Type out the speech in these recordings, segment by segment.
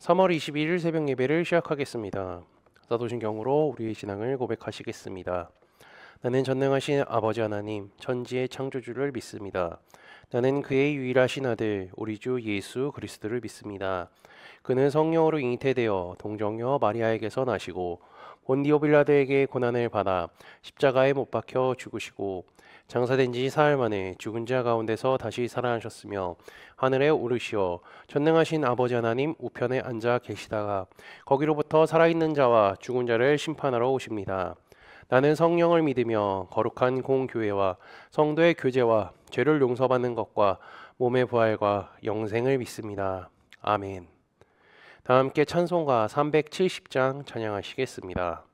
3월 22일 새벽 예배를 시작하겠습니다. 사도신경으로 우리의 신앙을 고백하시겠습니다. 나는 전능하신 아버지 하나님, 천지의 창조주를 믿습니다. 나는 그의 유일하신 아들, 우리 주 예수 그리스도를 믿습니다. 그는 성령으로 잉태되어 동정녀 마리아에게서 나시고 본디오 빌라도에게 고난을 받아 십자가에 못 박혀 죽으시고 장사된 지 사흘 만에 죽은 자 가운데서 다시 살아나셨으며 하늘에 오르시어 전능하신 아버지 하나님 우편에 앉아 계시다가 거기로부터 살아있는 자와 죽은 자를 심판하러 오십니다. 나는 성령을 믿으며 거룩한 공교회와 성도의 교제와 죄를 용서받는 것과 몸의 부활과 영생을 믿습니다. 아멘. 다 함께 찬송가 370장 찬양하시겠습니다.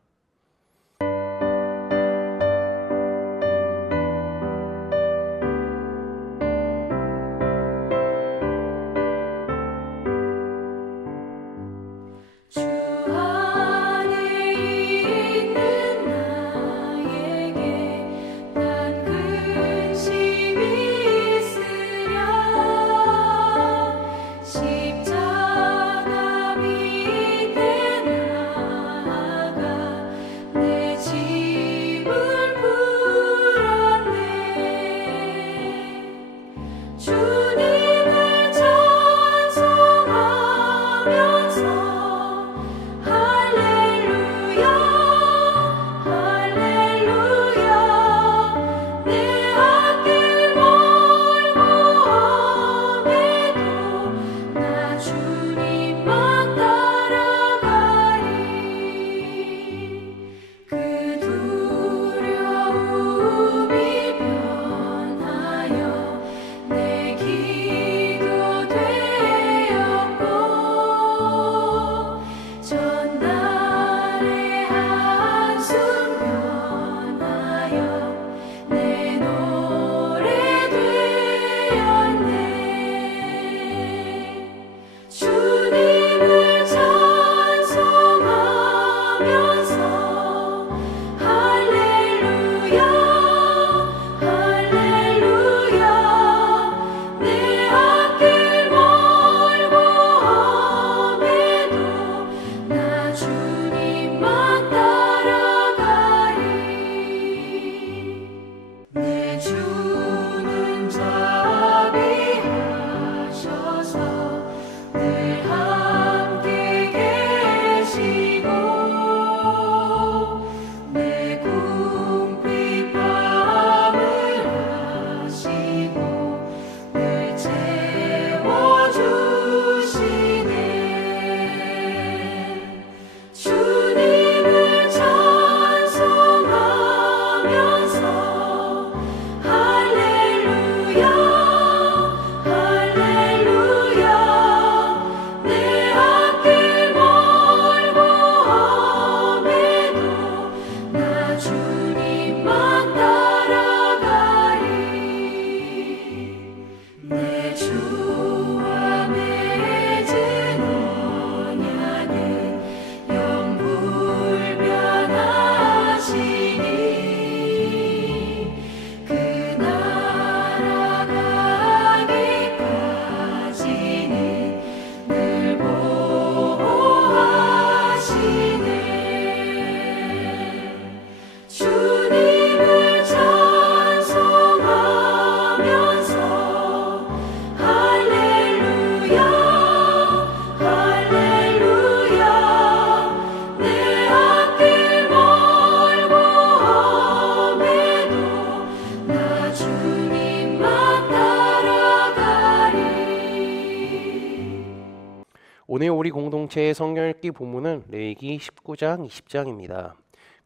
오늘 우리 공동체의 성경 읽기 본문은 레위기 19장 20장입니다.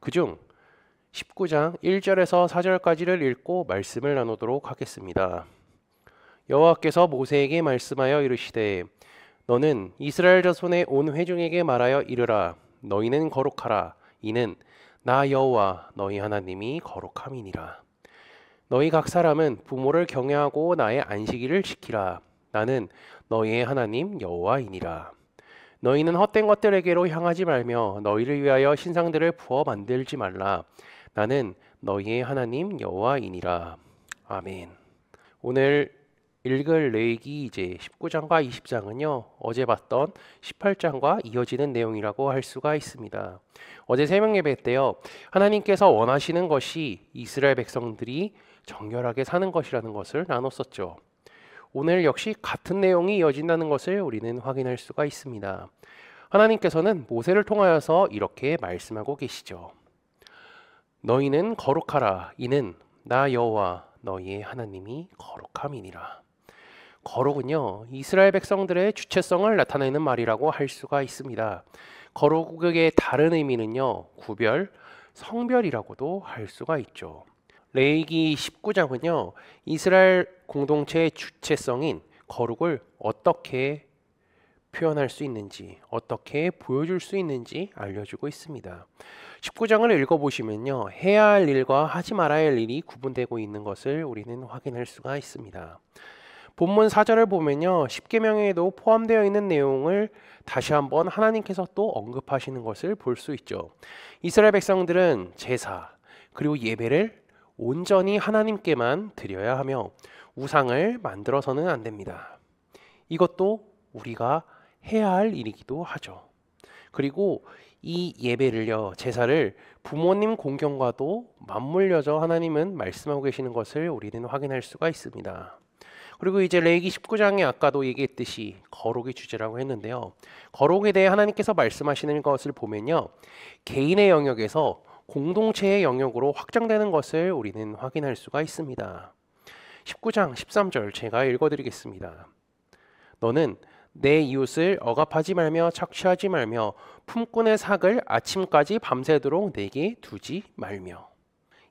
그중 19장 1절에서 4절까지를 읽고 말씀을 나누도록 하겠습니다. 여호와께서 모세에게 말씀하여 이르시되 너는 이스라엘 자손의 온 회중에게 말하여 이르라 너희는 거룩하라 이는 나 여호와 너희 하나님이 거룩함이니라. 너희 각 사람은 부모를 경외하고 나의 안식일을 지키라. 나는 너희의 하나님 여호와이니라. 너희는 헛된 것들에게로 향하지 말며 너희를 위하여 신상들을 부어 만들지 말라. 나는 너희의 하나님 여호와이니라. 아멘. 오늘 읽을 레위기 이제 19장과 20장은요, 어제 봤던 18장과 이어지는 내용이라고 할 수가 있습니다. 어제 새벽 예배 때요, 하나님께서 원하시는 것이 이스라엘 백성들이 정결하게 사는 것이라는 것을 나눴었죠. 오늘 역시 같은 내용이 이어진다는 것을 우리는 확인할 수가 있습니다. 하나님께서는 모세를 통하여서 이렇게 말씀하고 계시죠. 너희는 거룩하라. 이는 나 여호와 너희의 하나님이 거룩함이니라. 거룩은요, 이스라엘 백성들의 주체성을 나타내는 말이라고 할 수가 있습니다. 거룩의 다른 의미는요, 구별, 성별이라고도 할 수가 있죠. 레위기 19장은요, 이스라엘 공동체의 주체성인 거룩을 어떻게 표현할 수 있는지, 어떻게 보여줄 수 있는지 알려주고 있습니다. 19장을 읽어보시면요, 해야 할 일과 하지 말아야 할 일이 구분되고 있는 것을 우리는 확인할 수가 있습니다. 본문 4절을 보면요, 십계명에도 포함되어 있는 내용을 다시 한번 하나님께서 또 언급하시는 것을 볼 수 있죠. 이스라엘 백성들은 제사 그리고 예배를 온전히 하나님께만 드려야 하며 우상을 만들어서는 안 됩니다. 이것도 우리가 해야 할 일이기도 하죠. 그리고 이 예배를요, 제사를 부모님 공경과도 맞물려서 하나님은 말씀하고 계시는 것을 우리는 확인할 수가 있습니다. 그리고 이제 레위기 19장에 아까도 얘기했듯이 거룩이 주제라고 했는데요. 거룩에 대해 하나님께서 말씀하시는 것을 보면요, 개인의 영역에서 공동체의 영역으로 확장되는 것을 우리는 확인할 수가 있습니다. 19장 13절 제가 읽어드리겠습니다. 너는 내 이웃을 억압하지 말며 착취하지 말며 품꾼의 삭을 아침까지 밤새도록 내게 두지 말며.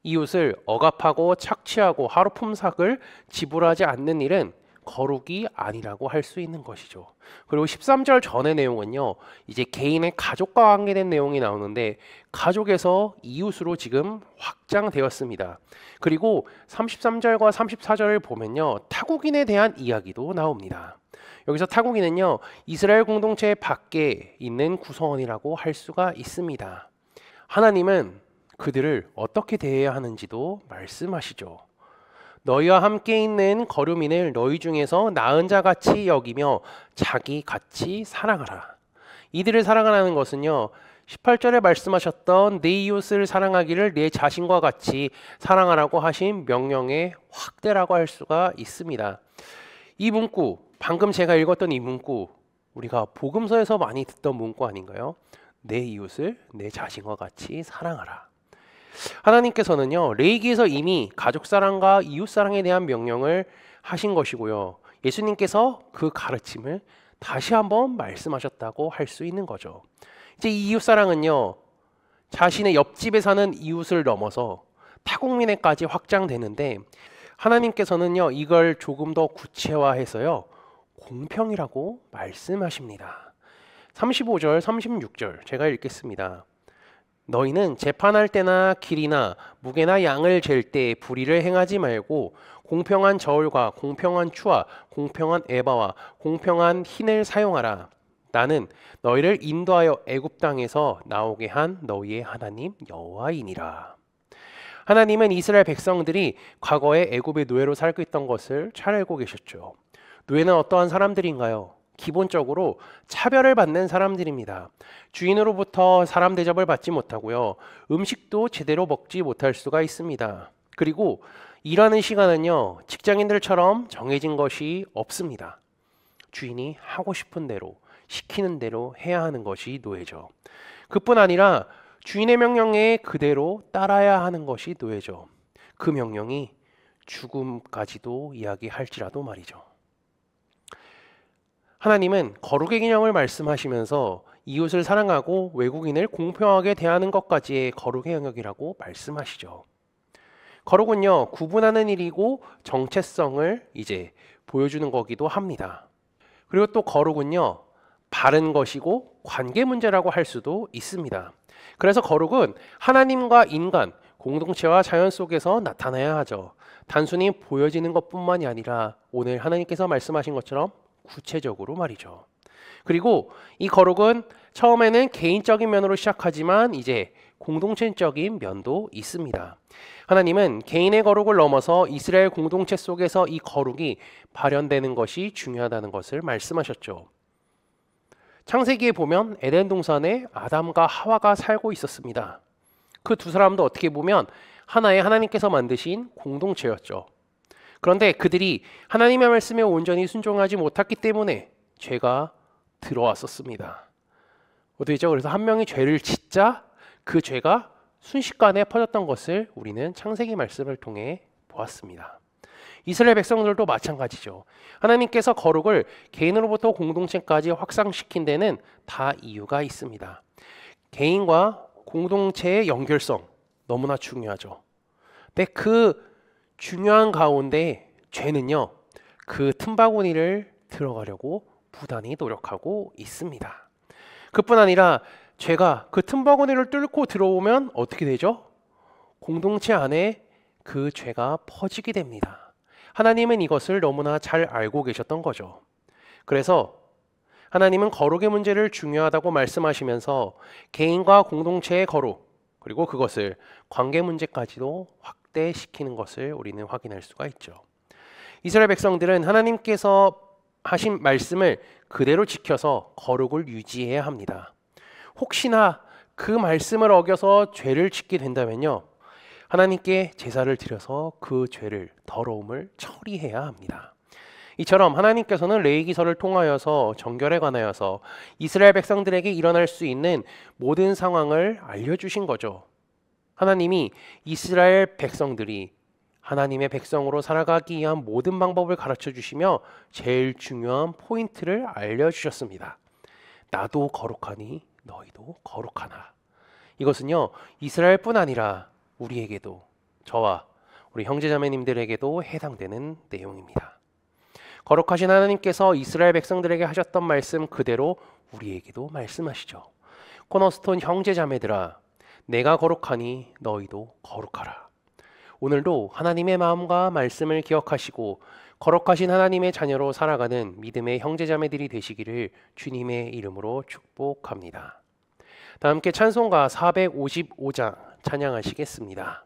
이웃을 억압하고 착취하고 하루 품삯을 지불하지 않는 일은 거룩이 아니라고 할 수 있는 것이죠. 그리고 13절 전의 내용은요, 이제 개인의 가족과 관계된 내용이 나오는데 가족에서 이웃으로 지금 확장되었습니다. 그리고 33절과 34절을 보면요, 타국인에 대한 이야기도 나옵니다. 여기서 타국인은요, 이스라엘 공동체 밖에 있는 구성원이라고 할 수가 있습니다. 하나님은 그들을 어떻게 대해야 하는지도 말씀하시죠. 너희와 함께 있는 거류민을 너희 중에서 나은 자 같이 여기며 자기 같이 사랑하라. 이들을 사랑하라는 것은요, 18절에 말씀하셨던 내 이웃을 사랑하기를 내 자신과 같이 사랑하라고 하신 명령의 확대라고 할 수가 있습니다. 이 문구, 방금 제가 읽었던 이 문구, 우리가 복음서에서 많이 듣던 문구 아닌가요? 내 이웃을 내 자신과 같이 사랑하라. 하나님께서는요, 레위기에서 이미 가족 사랑과 이웃 사랑에 대한 명령을 하신 것이고요, 예수님께서 그 가르침을 다시 한번 말씀하셨다고 할 수 있는 거죠. 이제 이 이웃 사랑은요, 자신의 옆집에 사는 이웃을 넘어서 타국민에까지 확장되는데 하나님께서는요, 이걸 조금 더 구체화해서요, 공평이라고 말씀하십니다. 35절, 36절 제가 읽겠습니다. 너희는 재판할 때나 길이나 무게나 양을 잴 때 불의를 행하지 말고 공평한 저울과 공평한 추와 공평한 에바와 공평한 흰을 사용하라. 나는 너희를 인도하여 애굽 땅에서 나오게 한 너희의 하나님 여호와이니라. 하나님은 이스라엘 백성들이 과거에 애굽의 노예로 살고 있던 것을 잘 알고 계셨죠. 노예는 어떠한 사람들인가요? 기본적으로 차별을 받는 사람들입니다. 주인으로부터 사람 대접을 받지 못하고요, 음식도 제대로 먹지 못할 수가 있습니다. 그리고 일하는 시간은요, 직장인들처럼 정해진 것이 없습니다. 주인이 하고 싶은 대로 시키는 대로 해야 하는 것이 노예죠. 그뿐 아니라 주인의 명령에 그대로 따라야 하는 것이 노예죠. 그 명령이 죽음까지도 이야기할지라도 말이죠. 하나님은 거룩의 개념을 말씀하시면서 이웃을 사랑하고 외국인을 공평하게 대하는 것까지의 거룩의 영역이라고 말씀하시죠. 거룩은요, 구분하는 일이고 정체성을 이제 보여주는 거기도 합니다. 그리고 또 거룩은요, 바른 것이고 관계 문제라고 할 수도 있습니다. 그래서 거룩은 하나님과 인간, 공동체와 자연 속에서 나타나야 하죠. 단순히 보여지는 것뿐만이 아니라 오늘 하나님께서 말씀하신 것처럼 구체적으로 말이죠. 그리고 이 거룩은 처음에는 개인적인 면으로 시작하지만 이제 공동체적인 면도 있습니다. 하나님은 개인의 거룩을 넘어서 이스라엘 공동체 속에서 이 거룩이 발현되는 것이 중요하다는 것을 말씀하셨죠. 창세기에 보면 에덴 동산에 아담과 하와가 살고 있었습니다. 그 두 사람도 어떻게 보면 하나의 하나님께서 만드신 공동체였죠. 그런데 그들이 하나님의 말씀에 온전히 순종하지 못했기 때문에 죄가 들어왔었습니다. 어떻게죠? 그래서 한 명이 죄를 짓자 그 죄가 순식간에 퍼졌던 것을 우리는 창세기 말씀을 통해 보았습니다. 이스라엘 백성들도 마찬가지죠. 하나님께서 거룩을 개인으로부터 공동체까지 확산시킨 데는 다 이유가 있습니다. 개인과 공동체의 연결성 너무나 중요하죠. 근데 그 중요한 가운데 죄는요, 그 틈바구니를 들어가려고 부단히 노력하고 있습니다. 그뿐 아니라 죄가 그 틈바구니를 뚫고 들어오면 어떻게 되죠? 공동체 안에 그 죄가 퍼지게 됩니다. 하나님은 이것을 너무나 잘 알고 계셨던 거죠. 그래서 하나님은 거룩의 문제를 중요하다고 말씀하시면서 개인과 공동체의 거룩, 그리고 그것을 관계 문제까지도 확대시키는 것을 우리는 확인할 수가 있죠. 이스라엘 백성들은 하나님께서 하신 말씀을 그대로 지켜서 거룩을 유지해야 합니다. 혹시나 그 말씀을 어겨서 죄를 짓게 된다면요, 하나님께 제사를 드려서 그 죄를, 더러움을 처리해야 합니다. 이처럼 하나님께서는 레위기서를 통하여서 정결에 관하여서 이스라엘 백성들에게 일어날 수 있는 모든 상황을 알려주신 거죠. 하나님이 이스라엘 백성들이 하나님의 백성으로 살아가기 위한 모든 방법을 가르쳐 주시며 제일 중요한 포인트를 알려주셨습니다. 나도 거룩하니 너희도 거룩하나. 이것은요, 이스라엘뿐 아니라 우리에게도, 저와 우리 형제자매님들에게도 해당되는 내용입니다. 거룩하신 하나님께서 이스라엘 백성들에게 하셨던 말씀 그대로 우리에게도 말씀하시죠. 코너스톤 형제자매들아, 내가 거룩하니 너희도 거룩하라. 오늘도 하나님의 마음과 말씀을 기억하시고 거룩하신 하나님의 자녀로 살아가는 믿음의 형제자매들이 되시기를 주님의 이름으로 축복합니다. 다 함께 찬송가 455장 찬양하시겠습니다.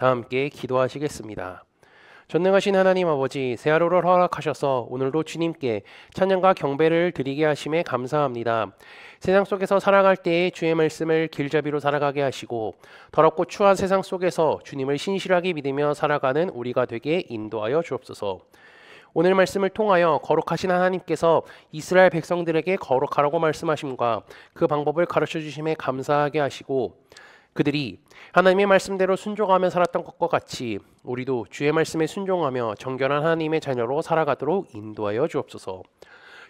다 함께 기도하시겠습니다. 전능하신 하나님 아버지, 새 하루를 허락하셔서 오늘도 주님께 찬양과 경배를 드리게 하심에 감사합니다. 세상 속에서 살아갈 때에 주의 말씀을 길잡이로 살아가게 하시고 더럽고 추한 세상 속에서 주님을 신실하게 믿으며 살아가는 우리가 되게 인도하여 주옵소서. 오늘 말씀을 통하여 거룩하신 하나님께서 이스라엘 백성들에게 거룩하라고 말씀하심과 그 방법을 가르쳐 주심에 감사하게 하시고 그들이 하나님의 말씀대로 순종하며 살았던 것과 같이 우리도 주의 말씀에 순종하며 정결한 하나님의 자녀로 살아가도록 인도하여 주옵소서.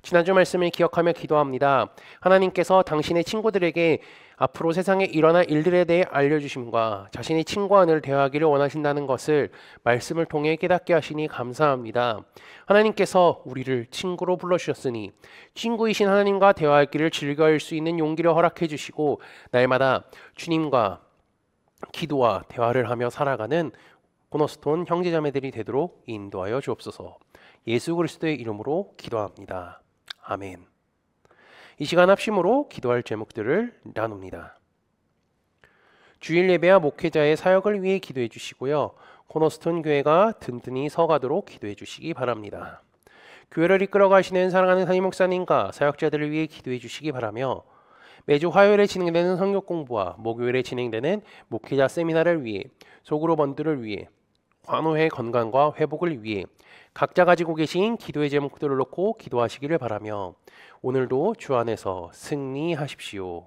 지난주 말씀을 기억하며 기도합니다. 하나님께서 당신의 친구들에게 앞으로 세상에 일어날 일들에 대해 알려주심과 자신의 친구와 늘 대화하기를 원하신다는 것을 말씀을 통해 깨닫게 하시니 감사합니다. 하나님께서 우리를 친구로 불러주셨으니 친구이신 하나님과 대화할 길을 즐거울 수 있는 용기를 허락해 주시고 날마다 주님과 기도와 대화를 하며 살아가는 코너스톤 형제자매들이 되도록 인도하여 주옵소서. 예수 그리스도의 이름으로 기도합니다. 아멘. 이 시간 합심으로 기도할 제목들을 나눕니다. 주일 예배와 목회자의 사역을 위해 기도해 주시고요. 코너스톤 교회가 든든히 서가도록 기도해 주시기 바랍니다. 교회를 이끌어 가시는 사랑하는 담임 목사님과 사역자들을 위해 기도해 주시기 바라며 매주 화요일에 진행되는 성경 공부와 목요일에 진행되는 목회자 세미나를 위해 소그룹 원들을 위해 환우의 건강과 회복을 위해 각자 가지고 계신 기도의 제목들을 놓고 기도하시기를 바라며 오늘도 주 안에서 승리하십시오.